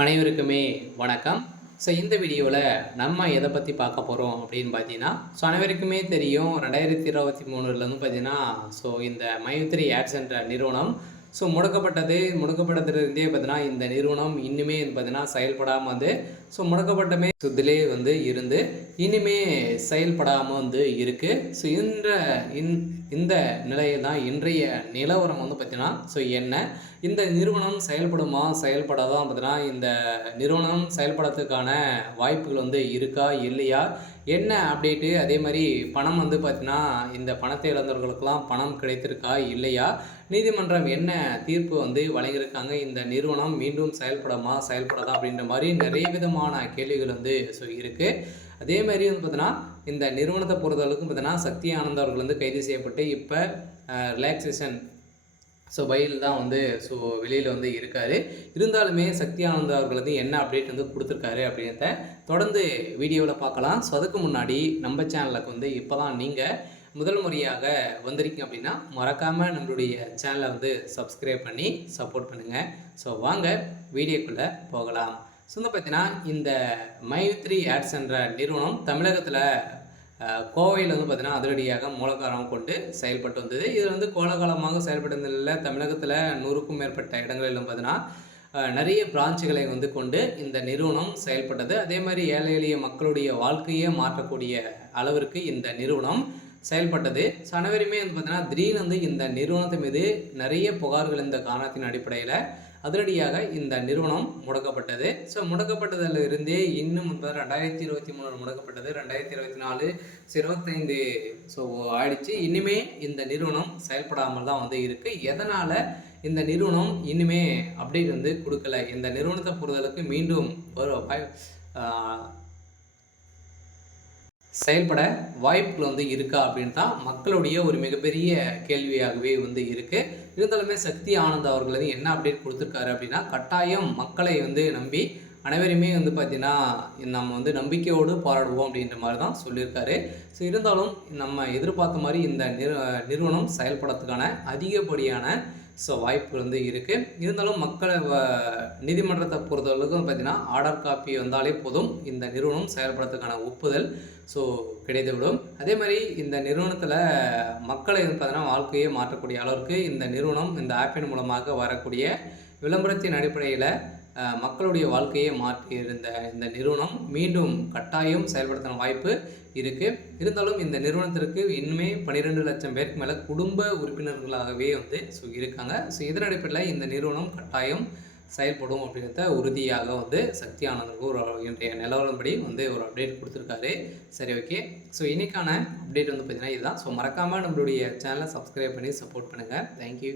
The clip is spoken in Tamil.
அனைவருக்குமே வணக்கம். இந்த வீடியோவில் நம்ம எதை பற்றி பார்க்க போகிறோம் அப்படின்னு பார்த்தீங்கன்னா, அனைவருக்குமே தெரியும் 2023 பார்த்தீங்கன்னா, இந்த மைத்ரி ஆட்ஸ் என்ற நிறுவனம் முடக்கப்பட்டதுலேருந்தே பார்த்தீங்கன்னா, இந்த நிறுவனம் இன்னுமே பார்த்தீங்கன்னா செயல்படாமல் வந்து முடக்கப்பட்டமே இதிலே வந்து இருந்து இன்னுமே செயல்படாமல் வந்து இருக்குது. இந்த நிலையில் தான் இன்றைய நிலவரம் வந்து பார்த்தீங்கன்னா என்ன இந்த நிறுவனம் செயல்படுமா செயல்படாதான் பார்த்தீங்கன்னா இந்த நிறுவனம் செயல்படுறதுக்கான வாய்ப்புகள் வந்து இருக்கா இல்லையா, என்ன அப்டேட்டு, அதே மாதிரி பணம் வந்து பார்த்தீங்கன்னா இந்த பணத்தை இழந்தவர்களுக்கெல்லாம் பணம் கிடைத்திருக்கா இல்லையா, நீதிமன்றம் என்ன தீர்ப்பு வந்து வழங்கியிருக்காங்க, இந்த நிறுவனம் மீண்டும் செயல்படாதா அப்படின்ற மாதிரி நிறைய விதமான கேள்விகள் வந்து இருக்குது. அதே மாதிரி வந்து பார்த்தீங்கன்னா இந்த நிறுவனத்தை பொறுத்தளவுக்கு பார்த்தீங்கன்னா சக்தி ஆனந்த் அவர்கள் வந்து கைது செய்யப்பட்டு இப்போ ரிலாக்ஸேஷன் பயில் தான் வந்து வெளியில் வந்து இருக்கார். இருந்தாலுமே சக்தி ஆனந்த் அவர்கள் வந்து என்ன அப்டேட் வந்து கொடுத்துருக்காரு அப்படின்றத தொடர்ந்து வீடியோவில் பார்க்கலாம். அதுக்கு முன்னாடி நம்ம சேனலுக்கு வந்து இப்போ தான் நீங்கள் முதல் முறையாக வந்திருக்கீங்க அப்படின்னா மறக்காமல் நம்மளுடைய சேனலை வந்து சப்ஸ்கிரைப் பண்ணி சப்போர்ட் பண்ணுங்கள். வாங்க வீடியோக்குள்ளே போகலாம். பார்த்தீங்கன்னா இந்த மைத்ரி ஆட்ஸ் என்ற நிறுவனம் தமிழகத்தில் கோவையில் வந்து பார்த்திங்கன்னா அதிரடியாக மூலக்காரம் கொண்டு செயல்பட்டு வந்தது. இதில் வந்து கோலாகலமாக செயல்பட்டு வந்ததில் தமிழகத்தில் 100க்கும் மேற்பட்ட இடங்களிலும் பார்த்திங்கன்னா நிறைய பிரான்ச்சுகளை வந்து கொண்டு இந்த நிறுவனம் செயல்பட்டது. அதே மாதிரி ஏழை எளிய மக்களுடைய வாழ்க்கையே மாற்றக்கூடிய அளவிற்கு இந்த நிறுவனம் செயல்பட்டது. அனைவருமே வந்து பார்த்திங்கன்னா திடீர்னு வந்து இந்த நிறுவனத்து மீது நிறைய புகார்கள் இந்த காரணத்தின் அடிப்படையில் அதிரடியாக இந்த நிறுவனம் முடக்கப்பட்டது. முடக்கப்பட்டதில் இருந்தே இன்னும் 2023 முடக்கப்பட்டது, 2024 25 ஆயிடுச்சு. இனிமே இந்த நிறுவனம் செயல்படாமல் தான் வந்து இருக்குது. எதனால் இந்த நிறுவனம் இன்னுமே அப்டேட் வந்து கொடுக்கல, இந்த நிறுவனத்தை பொறுத்தளவுக்கு மீண்டும் செயல்பட வாய்ப்புகள் வந்து இருக்கா அப்படின்னு தான் மக்களுடைய ஒரு மிகப்பெரிய கேள்வியாகவே வந்து இருக்குது. இருந்தாலுமே சக்தி ஆனந்த் அவர்கள் வந்து என்ன அப்டேட் கொடுத்துருக்காரு அப்படின்னா, கட்டாயம் மக்களை வந்து நம்பி அனைவருமே வந்து பார்த்திங்கன்னா நம்ம வந்து நம்பிக்கையோடு போராடுவோம் அப்படின்ற மாதிரி தான் சொல்லியிருக்காரு. இருந்தாலும் நம்ம எதிர்பார்த்த மாதிரி இந்த நிறுவனம் செயல்படுறதுக்கான அதிகப்படியான வாய்ப்புகள் வந்து இருக்குது. இருந்தாலும் மக்களை நீதிமன்றத்தை பொறுத்தவரைக்கும் பார்த்திங்கன்னா ஆர்டர் காப்பி வந்தாலே போதும் இந்த நிறுவனம் செயல்படுறதுக்கான ஒப்புதல் கிடைத்துவிடும். அதே மாதிரி இந்த நிறுவனத்தில் மக்களை பார்த்தீங்கன்னா வாழ்க்கையை மாற்றக்கூடிய அளவிற்கு இந்த நிறுவனம் இந்த ஆப்பின் மூலமாக வரக்கூடிய விளம்பரத்தின் அடிப்படையில் மக்களுடைய வாழ்க்கையை மாற்றி இருந்த இந்த நிறுவனம் மீண்டும் கட்டாயம் செயல்படுத்தின வாய்ப்பு இருக்குது. இருந்தாலும் இந்த நிறுவனத்திற்கு இன்னுமே 12 லட்சம் பேருக்கு மேலே குடும்ப உறுப்பினர்களாகவே வந்து இருக்காங்க. இதன் அடிப்படையில் இந்த நிறுவனம் கட்டாயம் செயல்படும் அப்படின்றத உறுதியாக வந்து சக்தி ஆனந்துக்கு ஒரு இன்றைய நிலவரப்படி வந்து ஒரு அப்டேட் கொடுத்துருக்காரு. சரி, ஓகே. இன்றைக்கான அப்டேட் வந்து பார்த்திங்கன்னா இதுதான். மறக்காமல் நம்மளுடைய சேனலை சப்ஸ்கிரைப் பண்ணி சப்போர்ட் பண்ணுங்கள். தேங்க்யூ.